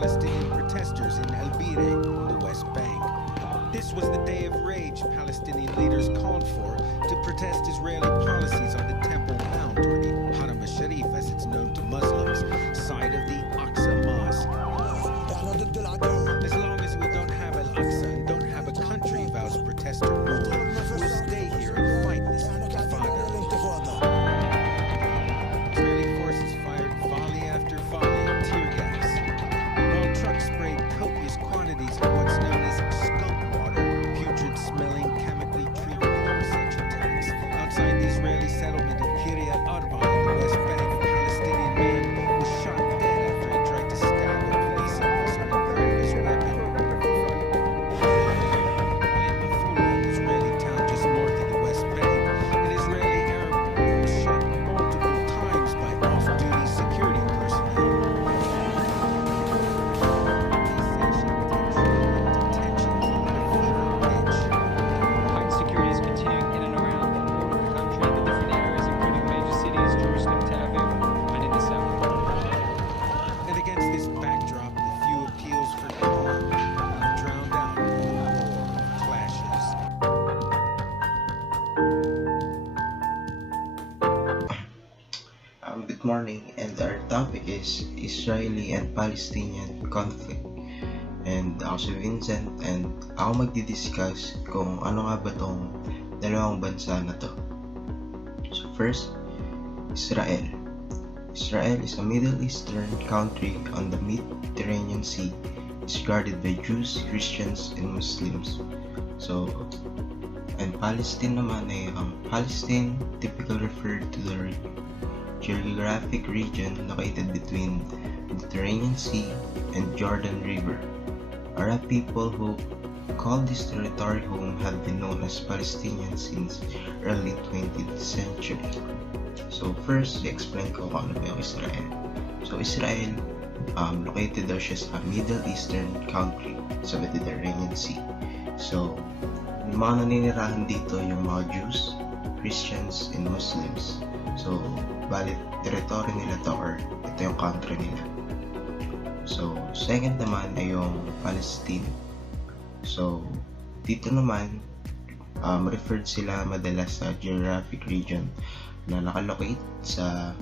Palestinian protesters in El Bire, in the West Bank. This was the day of rage Palestinian leaders called for to protest Israeli policies on the Temple Mount, or the Haram al-Sharif as it's known to Muslims, side of the Aqsa Mosque. As long as we don't have Al-Aqsa and don't have a country, vows protester Noor, we'll stay here and fight this intifada. Israeli forces fired volley after volley of tear gas, while trucks sprayed copious quantities of what's known as skunk water, putrid-smelling, chemically treated home-such attacks. Outside the Israeli settlement of Kiryat Arba in the West Bank, a Palestinian man was shot dead after he tried to stab a police officer and grabbed his weapon. In Afula, an Israeli town just north of the West Bank, an Israeli Arab was shot multiple times by off-duty security personnel. Insecurity is continuing in and around the border of the country, the different areas, including major cities, Jerusalem, Tel Aviv, and in the south. And against this backdrop, the few appeals for calm have drowned out the roar of clashes. Good morning, and our topic is Israeli and Palestinian conflict. And ako si Vincent, and ako magdi-discuss kung ano nga ba tong dalawang bansa na to. So first, Israel. Israel is a Middle Eastern country on the Mediterranean Sea. It's guarded by Jews, Christians, and Muslims. So, and Palestine naman ay Palestine typically referred to the geographic region located between Mediterranean Sea and Jordan River. Arab people who call this territory home have been known as Palestinians since early 20th century. So first, i-explain ko kung ano ba yung Israel. So Israel, located daw siya sa Middle Eastern country sa Mediterranean Sea. So, yung mga naninirahan dito yung mga Jews, Christians, and Muslims. So, balit territory nila to, or ito yung country nila. So, second naman ay yung Palestine. So, dito naman, referred sila madalas sa geographic region na nakalocate sa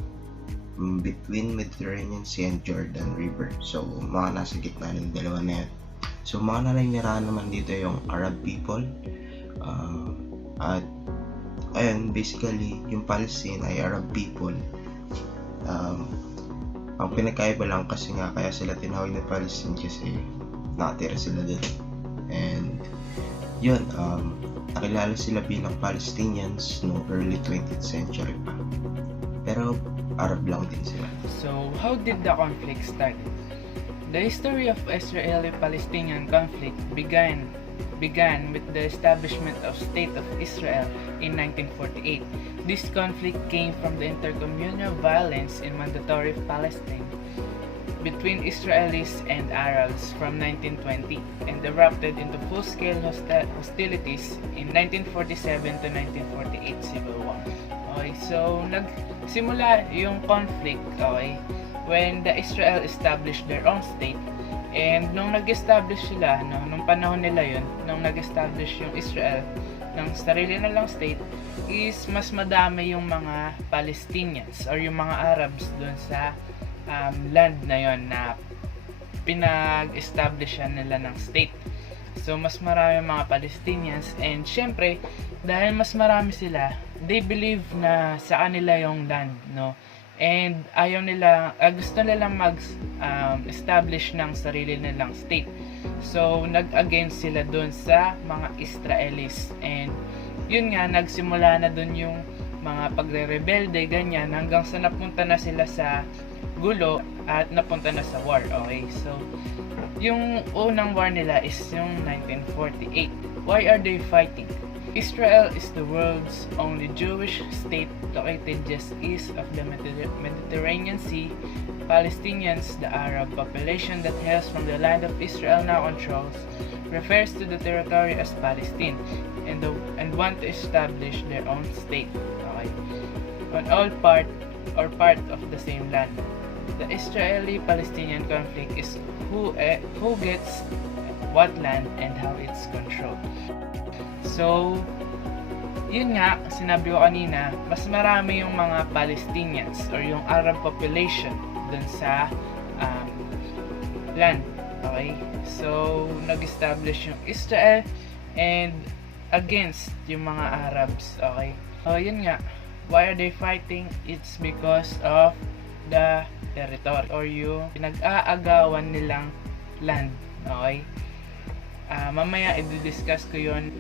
between Mediterranean Sea and Jordan River. So, mga nasa gitna ng dalawa na yan. So, mga naninirahan naman dito yung Arab people. At ayun, basically, yung Palestine ay Arab people. Ang pinagkaiba lang kasi nga kaya sila tinawag na Palestine kasi nakatira sila dun. And yun, nakilala sila bilang Palestinians no early 20th century pa. Pero Arab lang din sila. So, how did the conflict start? The history of Israeli-Palestinian conflict began with the establishment of State of Israel in 1948. This conflict came from the intercommunal violence in mandatory Palestine between Israelis and Arabs from 1920 and erupted into full-scale hostilities in 1947 to 1948 Civil War. Okay, so nagsimula yung conflict, okay, when the Israel established their own state. And nung nag-establish sila, nung panahon nila yun, nung nag-establish yung Israel ng sarili nilang state, is mas madami yung mga Palestinians or yung mga Arabs dun sa land na yon na pinag-establishan nila ng state. So mas marami mga Palestinians, and syempre dahil mas marami sila, they believe na sa kanila yung land, no? And ayaw nila, gusto nilang mag-establish ng sarili nilang state. So nag-against sila dun sa mga Israelis, and yun nga, nagsimula na dun yung mga pagre-rebelde, ganyan, hanggang sa napunta na sila sa gulo at napunta na sa war. Okay, so yung unang war nila is yung 1948. Why are they fighting? Israel is the world's only Jewish state located just east of the Mediterranean Sea. Palestinians, the Arab population that hails from the land of Israel now controls, refers to the territory as Palestine and want to establish their own state. Okay. On all part of the same land. The Israeli-Palestinian conflict is who gets what land and how it's controlled. So, yun nga, sinabi ko kanina, mas marami yung mga Palestinians or yung Arab population dun sa land. Okay? So, nag-establish yung Israel and against yung mga Arabs. Okay? So, yun nga. Why are they fighting? It's because of the territory or yung pinag-aagawan nilang land. Okay? Mamaya i-discuss ko yun.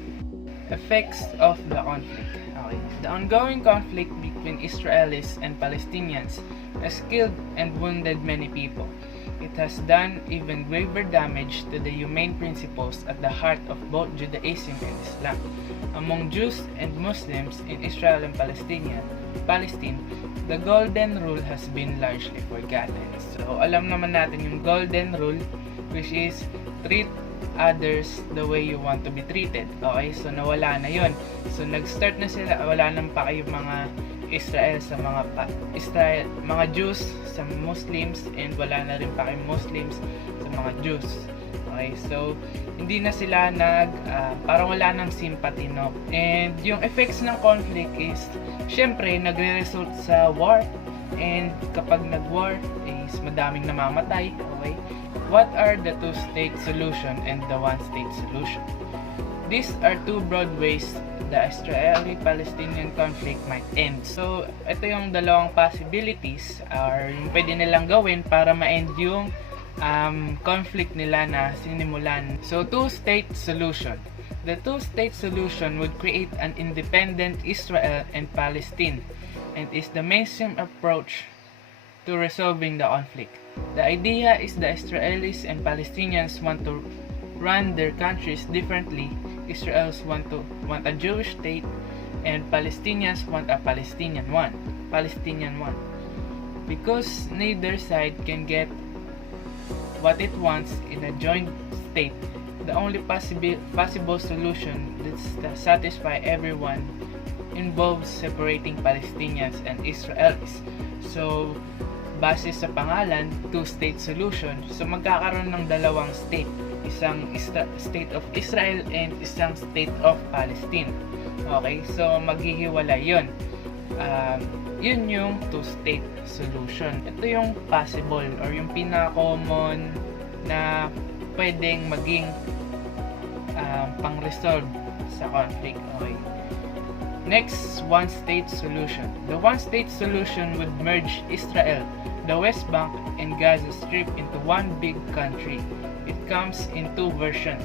Effects of the conflict. Okay. The ongoing conflict between Israelis and Palestinians has killed and wounded many people. It has done even graver damage to the humane principles at the heart of both Judaism and Islam. Among Jews and Muslims in Israel and Palestine, the Golden Rule has been largely forgotten. So, alam naman natin yung Golden Rule, which is treat others the way you want to be treated. Okay, so nawala na yon. So nag-start na sila, wala nang pa kayo mga Israel sa mga Jews sa Muslims, and wala na rin pa kayo Muslims sa mga Jews. Okay, so hindi na sila parang wala nang sympathy, no? And yung effects ng conflict is syempre nagre-result sa war, and kapag nag-war is madaming namamatay. Okay, what are the two-state solution and the one-state solution? These are two broad ways the Israeli-Palestinian conflict might end. So, ito yung dalawang possibilities or yung pwede nilang gawin para ma-end yung conflict nila na sinimulan. So, two-state solution. The two-state solution would create an independent Israel and Palestine and is the mainstream approach to resolving the conflict. The idea is the Israelis and Palestinians want to run their countries differently. Israelis want a Jewish state, and Palestinians want a Palestinian one. Because neither side can get what it wants in a joint state, the only possible solution that satisfy everyone involves separating Palestinians and Israelis. So, base sa pangalan, two-state solution, so magkakaroon ng dalawang state, isang state of Israel and isang state of Palestine. Okay, so maghihiwalay yun. Yun yung two-state solution. Ito yung possible or yung pinaka-common na pwedeng maging pang-resolve sa conflict. Okay. Next, one-state solution. The one-state solution would merge Israel, the West Bank, and Gaza Strip into one big country. It comes in two versions.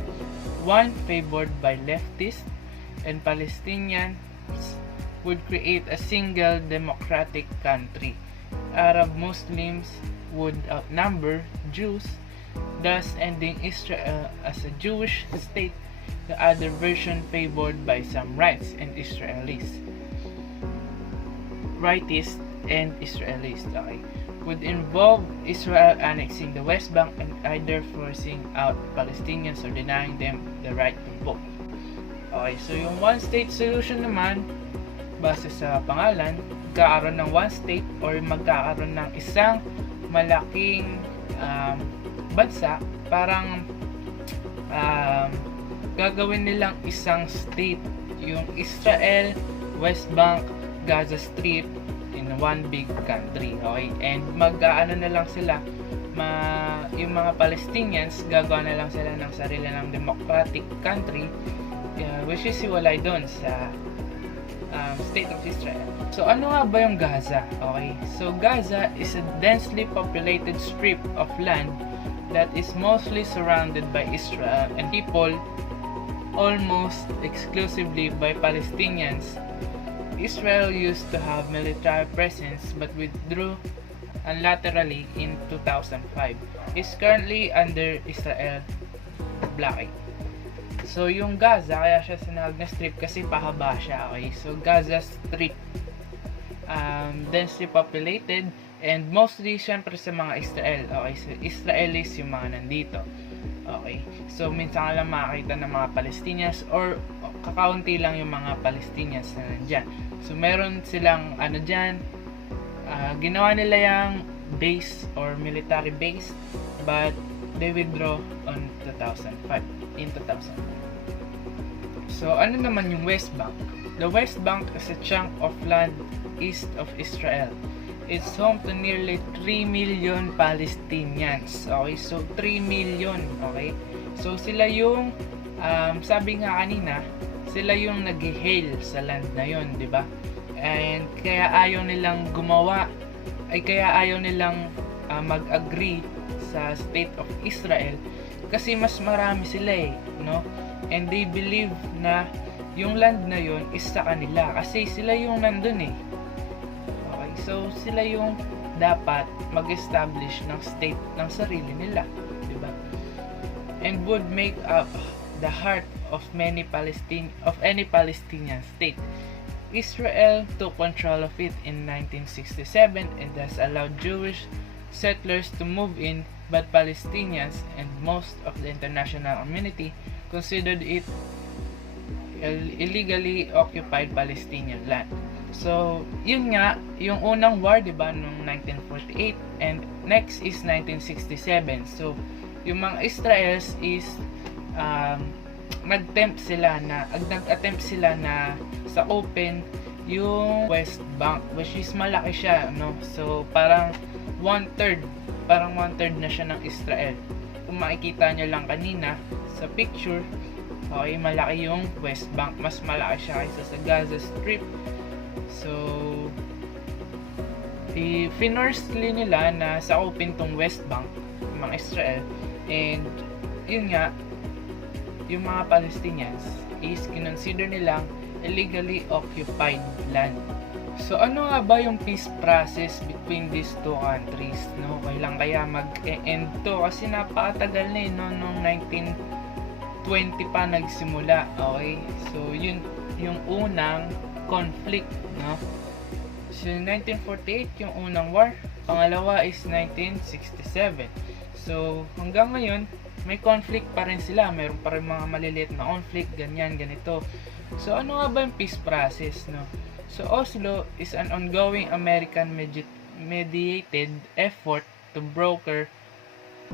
One favored by leftists and Palestinians would create a single democratic country. Arab Muslims would outnumber Jews, thus ending Israel as a Jewish state. The other version favored by some rights and Israelis. Rightists and Israelis, okay, would involve Israel annexing the West Bank and either forcing out Palestinians or denying them the right to vote. Okay, so yung one-state solution naman, base sa pangalan, magkakaroon ng one state or magkakaroon ng isang malaking bansa, parang gagawin nilang isang state, yung Israel, West Bank, Gaza Strip in one big country. Okay, and mag-aano na lang sila, yung mga Palestinians gagawa na lang sila ng sarili ng democratic country, which is hiwalay doon sa state of Israel. So ano nga ba yung Gaza? Okay, so Gaza is a densely populated strip of land that is mostly surrounded by Israel and people almost exclusively by Palestinians. Israel used to have military presence but withdrew unilaterally in 2005. Is currently under Israel blockade. So yung Gaza, kaya siya sinawag na strip kasi pahaba siya. Okay, so Gaza Strip, densely populated and mostly syempre sa mga Israel. Okay, so Israelis yung mga nandito. Okay, so minsan lang makakita ng mga Palestinians or kakaunti lang yung mga Palestinians na nandyan. So meron silang dyan, ginawa nila yung base or military base, but they withdraw on 2005. So ano naman yung West Bank? The West Bank is a chunk of land east of Israel. It's home to nearly 3 million Palestinians. Okay, so 3 million. Okay, so sila yung sabi nga kanina, sila yung nag-hail sa land na yon, di ba? And kaya ayaw nilang mag-agree sa State of Israel kasi mas marami sila no? And they believe na yung land na yon is sa kanila kasi sila yung nandun Okay, so sila yung dapat mag-establish ng state ng sarili nila, di ba? And would make up the heart of any Palestinian state. Israel took control of it in 1967 and thus allowed Jewish settlers to move in, but Palestinians and most of the international community considered it illegally occupied Palestinian land. So, yun nga, yung unang war, di ba, noong 1948, and next is 1967. So, yung mga Israels is nag-attempt sila na sa open yung West Bank, which is malaki siya, no? So parang one-third na siya ng Israel. Kung makikita nyo lang kanina sa picture, okay, malaki yung West Bank, mas malaki siya kaysa sa Gaza Strip. So i-finorcely nila na sa open tong West Bank, yung mga Israel, and yun nga, yung mga Palestinians is kinonsider nilang illegally occupied land. So ano nga ba yung peace process between these two countries? No, kailan kaya mag-end to? Kasi napakatagal na no, noong 1920 pa nagsimula. Okay, so yun yung unang conflict, no? So 1948 yung unang war, pangalawa is 1967. So hanggang ngayon may conflict pa rin sila, mayroon pa rin mga maliliit na conflict, ganyan, ganito. So ano nga ba yung peace process, no? So Oslo is an ongoing American mediated effort to broker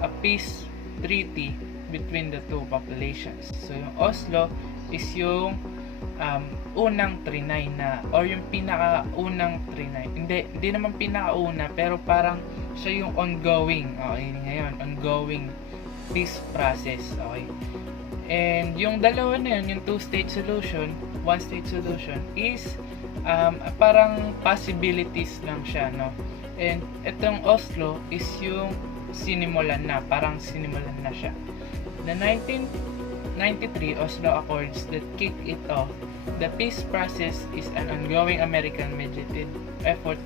a peace treaty between the two populations. So yung Oslo is yung unang trinay na, or yung pinakaunang trinay. Hindi naman pinakauna, pero parang siya yung ongoing. Okay, ngayon, ongoing peace process. Okay. And yung dalawa na yun, yung two-state solution, one-state solution, is parang possibilities lang siya, no? And itong Oslo is yung sinimulan na siya. The 1993 Oslo Accords that kick it off. The peace process is an ongoing American mediated effort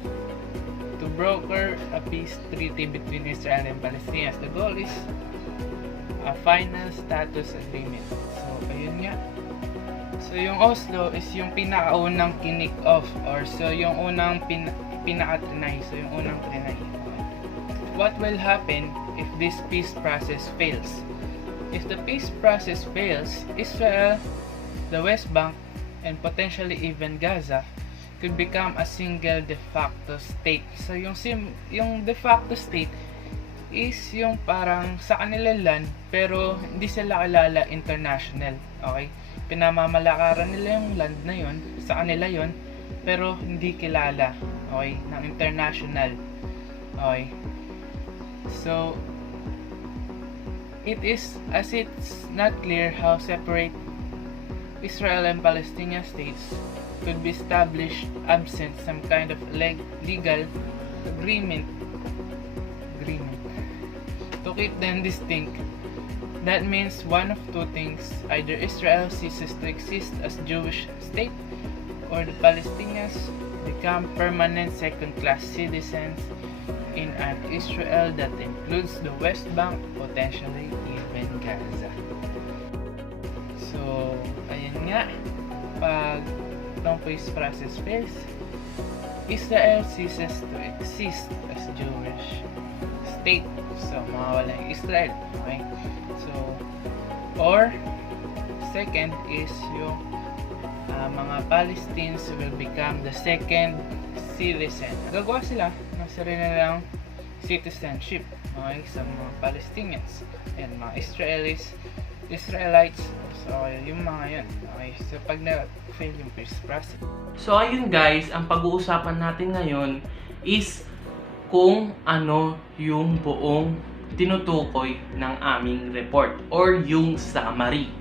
to broker a peace treaty between Israel and Palestine. The goal is a final status agreement. So, ayun nga. So, yung Oslo is yung pinakaunang kick off, or so yung unang pinaka-trinay. So, yung unang trinay. What will happen if this peace process fails? If the peace process fails, Israel, the West Bank, and potentially even Gaza could become a single de facto state. So, yung de facto state is yung parang sa kanila land, pero hindi sila kilala international. Okay? Pinamamalakaran nila yung land na yon, sa kanila yon, pero hindi kilala, okay, ng international. Okay? So it's not clear how separate Israel and Palestinian states could be established absent some kind of legal agreement to keep them distinct. That means one of two things: either Israel ceases to exist as Jewish state, or the Palestinians become permanent second-class citizens in an Israel that includes the West Bank, potentially even Gaza. So, ayun nga, pag itong peace process fails, Israel ceases to exist as Jewish state. So, mawawala yung Israel. Okay? So, or second is yung mga Palestinians will become the second citizen. Gagawa sila ng sarili nilang citizenship, okay, sa mga Palestinians and mga Israelites. So yung mga yun, okay, so pag na-fail yung peace process. So ayun guys, ang pag-uusapan natin ngayon is kung ano yung buong tinutukoy ng aming report or yung summary.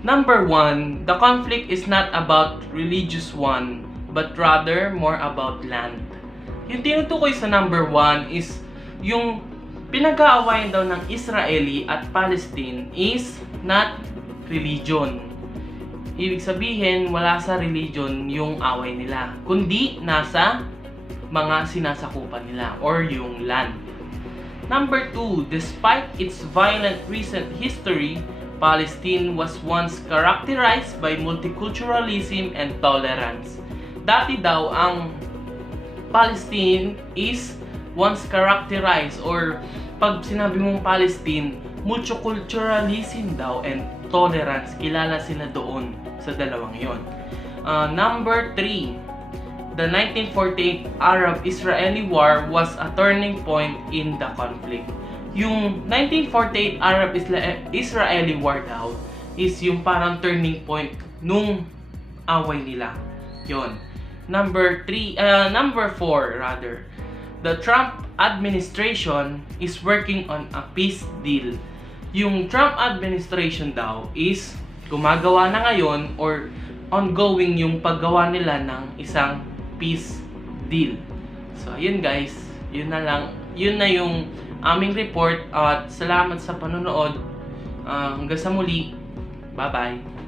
Number 1, the conflict is not about religious one, but rather more about land. Yung tinutukoy sa number 1 is yung pinag-aawayan daw ng Israeli at Palestine is not religion. Ibig sabihin, wala sa religion yung away nila, kundi nasa mga sinasakupan nila or yung land. Number 2, despite its violent recent history, Palestine was once characterized by multiculturalism and tolerance. Dati daw ang Palestine is once characterized, or pag sinabi mong Palestine, multiculturalism daw and tolerance. Kilala sila doon sa dalawang yon. Number 3, the 1948 Arab-Israeli War was a turning point in the conflict. Yung 1948 Arab-Israeli War daw is yung parang turning point nung away nila. Yon. Number 4 rather. The Trump administration is working on a peace deal. Yung Trump administration daw is gumagawa na ngayon or ongoing yung paggawa nila ng isang peace deal. So ayun guys, yun na yung aming report at salamat sa panonood. Hanggang sa muli. Bye-bye.